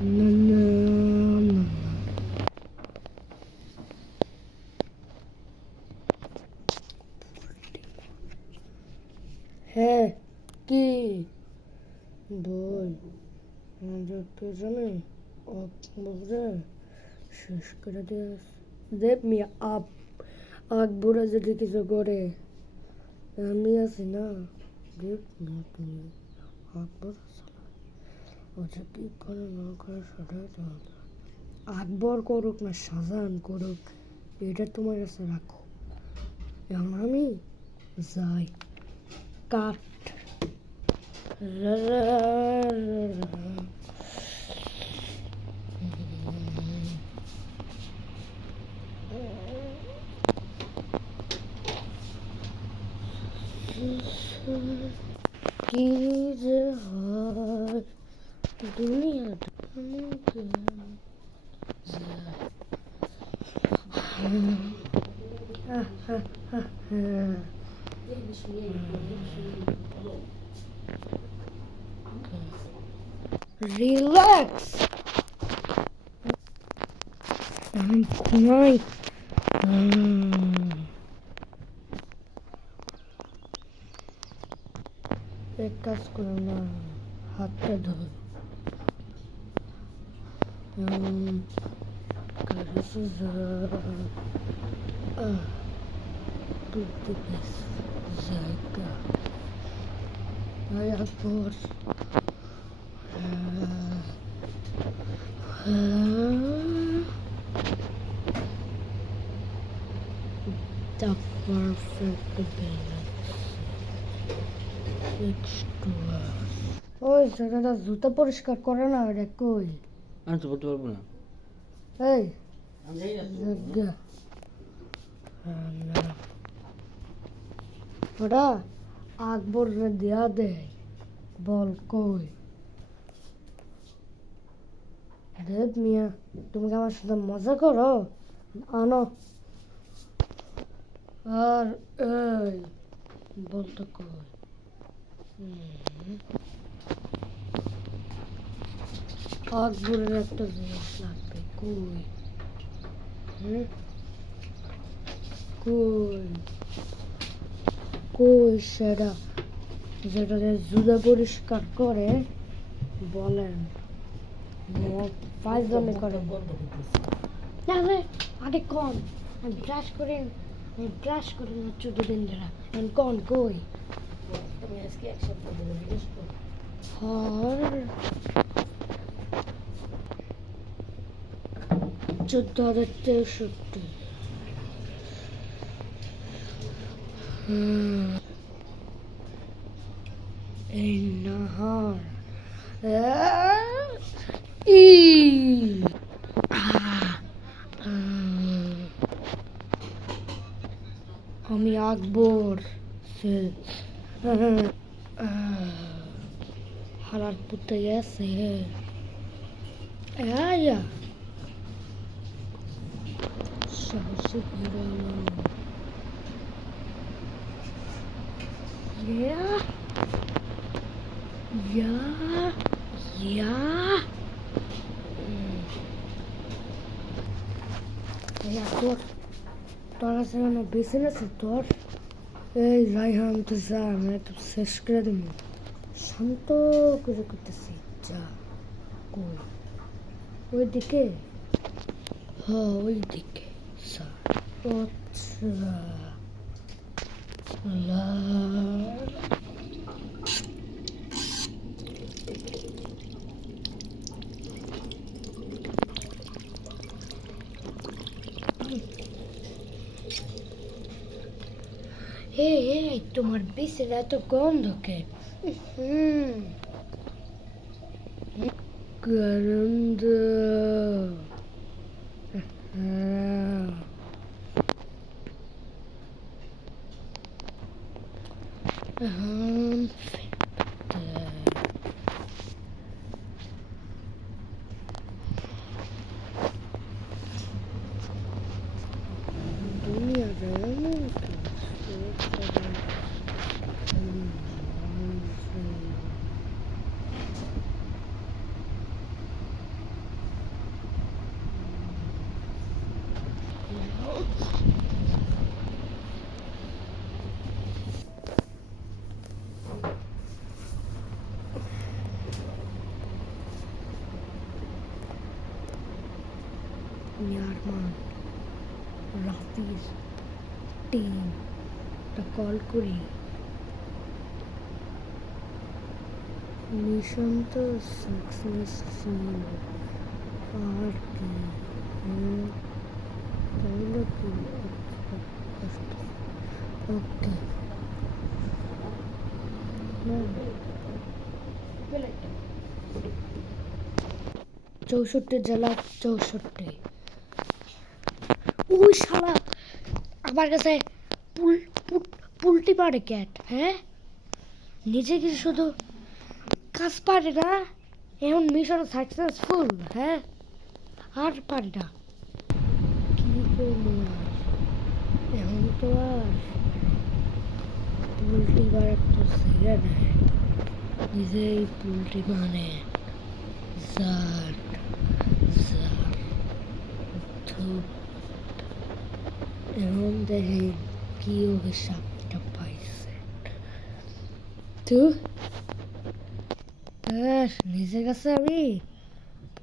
না না না। হ্যাঁ কি বল, আমাদের পেছনে আকবরে শেষ করে দিস। দেব মিয়া আকবরে যদি কিছু করে আমি আছি না, দেব মিয়া তুমি আকবর ও যে কি করে না করে সেটাই তো হবে। আকবর করুক না শাহজাহান করুক, এটা তোমার কাছে রাখো। এখন আমি যাই। কাট। কি যে হয় দুনিয়াটা আমাকে রিল্যাক্স। আমি ঘুমাই। এক কাজ করো না, হাতটা ধরো। জায়গা আকবর the perfect balance extra. ওই দাদা জুতা পরিষ্কার করে না রে, কই? আমি তো বলতে পারবো না। এই জায়গা ওটা আকবর দেয়া দেয়, বল কই? দেব মিয়া তুমি কি আমার সাথে মজা করো? আনো। আর এই বলতো কই? আকবরের একটা জিনিস লাগবে, কই? কই কই সেটা, যেটা জুতা পরিষ্কার করে বলেন। ফাইজলামি করে আরে কন আমি ব্রাশ করি না 14 দিন ধরে। কন কই? তুমি আজকে এক সপ্তাহ ধরে জিজ্ঞেস করো। হর 14,063। এই নাহার আমি আকবর হালার পুতে গেছে। সাহসী হিরো তোর তোর কাছে বেছে নেছে তোর। এই রাইহান তো যা, আমি একটু শেষ করে দেব। শান্ত করে করতেছি, যা। কই? ওইদিকে? হ্যাঁ ওইদিকে। আচ্ছা এই তোমার বিছের এত গন্ধ কে? গন্ধ দুনিয়া আমি আরমান রাফির টিমটা কল করি। মিশন তো সাকসেসফুল, আর কি তাহলে কি ওকে 64 জেলা 64। ওই শালা আমার কাছে পুলটি পারে ক্যাট, হ্যাঁ নিজে কিছু শুধু কাজ পারে না, এখন মিশন সাকসেসফুল, হ্যাঁ আর পারে না। কি করবো আর, এখন তো আর পুলটি বার তো ছেড়ে নেয়, নিজেই পুলটি মানে এখন দেখে কি অভিশাপটা পাইছে তো নিজের কাছে আমি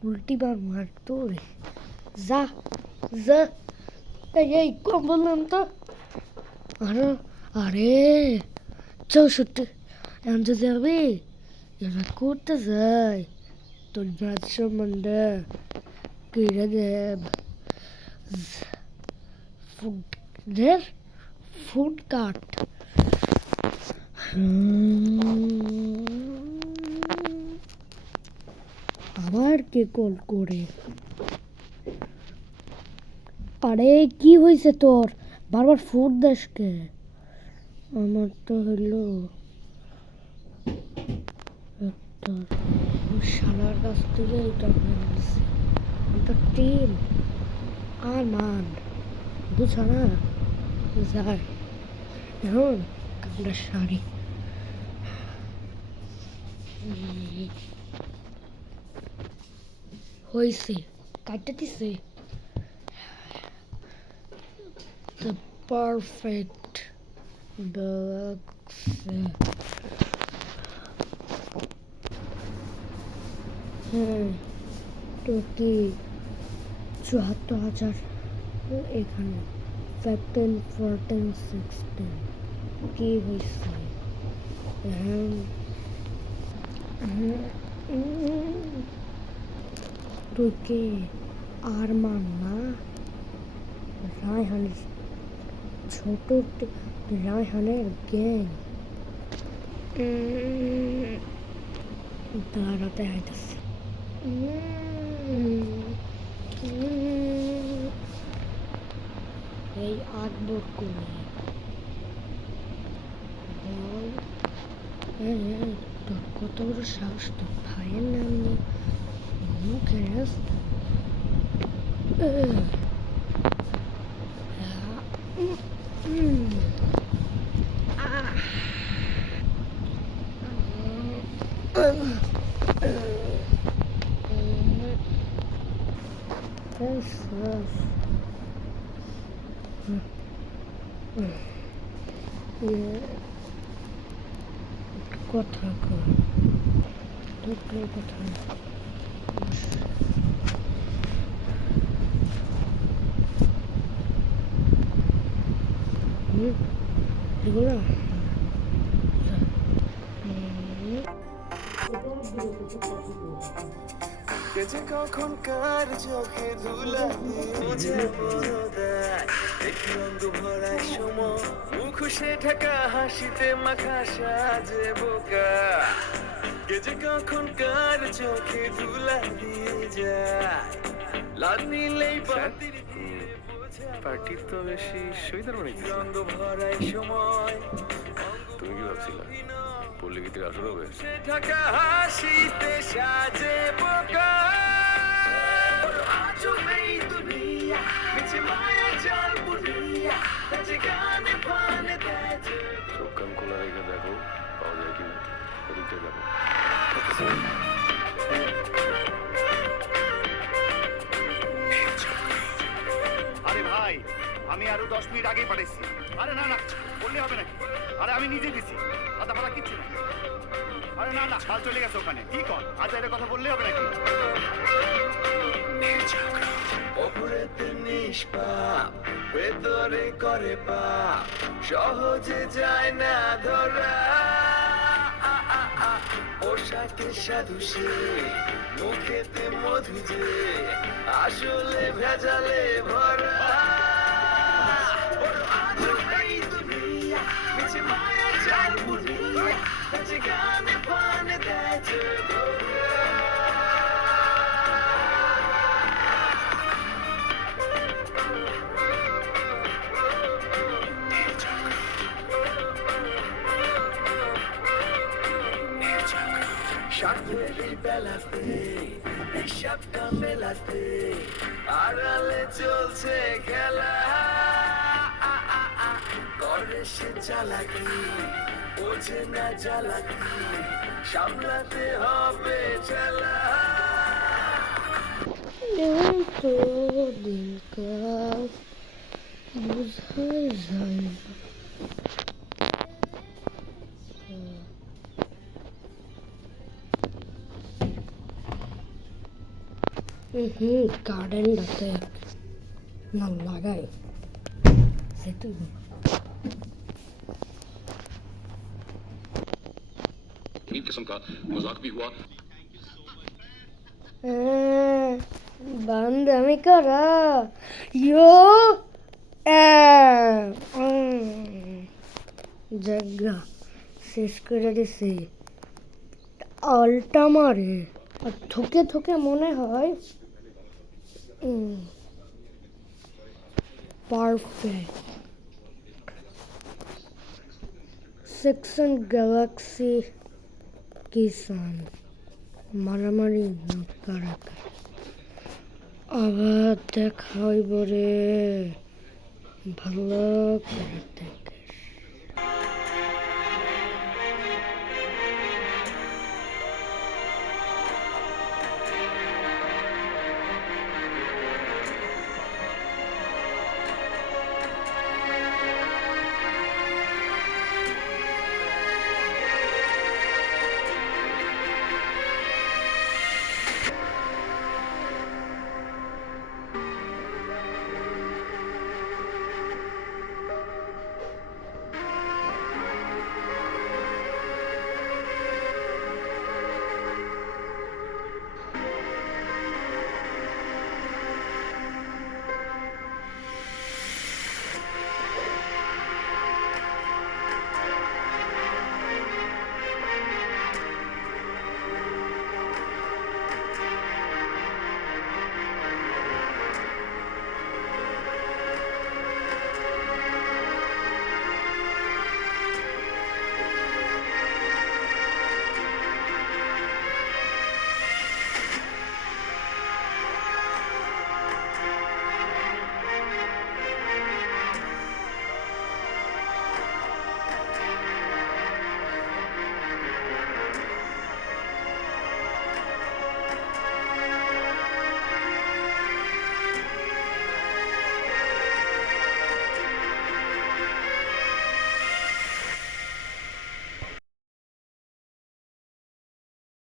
উল্টি বার মার তোর যা যা এই কম বললাম তো। আরে আরে 64 এখন যদি আমি এটা করতে যাই তোর ব্রাত সম্বন্ধে কেড়ে দেব ফুড কাট। আবার কে কল করে? আরে কি হয়েছে তোর, বারবার ফুড দেশকে? আমার তো হইলো একটা শালার কাছ থেকে এটা নিয়েছি, একটা টিম আর মান বুঝা না যার এখন কামড়া শাড়ি হয়েছে কাটতে দিছে the perfect box। হ্যাঁ তো কি 74,000 এখানে 15, 14, 16 কি হয়েছে? তুই কে আরমান না রায়হানের ছোট রায়হানের গ্যাং দাঁড়াতে হাইতেছে। এই আকবর করে তোর কত বড় সাহস, তোর ভাইয়ের নাম নিয়ে মুখে কথা কর ঢুকলে কথা এগুলো কেজে কখন কার চোখে ধুলা বুঝে রঙ ভরায় সময় মুখোশে ঢাকা হাসিতে মাখা সাজে বোকা কেজে কখন কার চোখে ধুলা দিয়ে যায় লাল নীলেই বাতির পার্টির তো বেশি সইদার বাড়ি রঙ ভরায় সময় তুমি কি ভাবছিলা পল্লী গীতির আসর হবে ঢাকা হাসিতে সাজে বোকা চোখ কান খোলা রেখে দেখো পাওয়া যায় কিনা ওদিকে দেখো। আরে ভাই আমি আরো 10 মিনিট আগেই পাঠাইছি। আরে না না বললে হবে নাকি? আরে আমি নিজে দিছি, আদা পাতা কিচ্ছু না। আরে না না কাল চলে গেছে ওখানে, কি কর আজ এর কথা বললে হবে নাকি? নিষ্পাপ ভেতরে করে পাপ সহজে যায় না ধরা পোশাকে সাধু সে মুখেতে মধু যে আসলে ভেজালে ভরা বড় আজব এই দুনিয়া মিছে মায়া জাল বুনিয়া কাছে গানে পানে দেয় যে ধোঁকা। স্বার্থেরই বেলাতে হিসাবটা মেলাতে আড়ালে চলছে খেলা করে সে চালাকি বোঝে না জ্বালাকি সামলাতে হবে ঠেলা এই তো দিনকাল বোঝাই যায় না। গার্ডেনটাতে না লাগাই সেটাই इस किस्म का मजाक भी हुआ। बंद हमें करा यो जगह শেষ করে দিছি আলটা মারে আর থুকে থুকে মনে হয় পারফেক্ট সেকশন গ্যালাক্সি কিষান মারামারি না কারাকারি আবার দেখা হইব রে ভালো করে দেখ।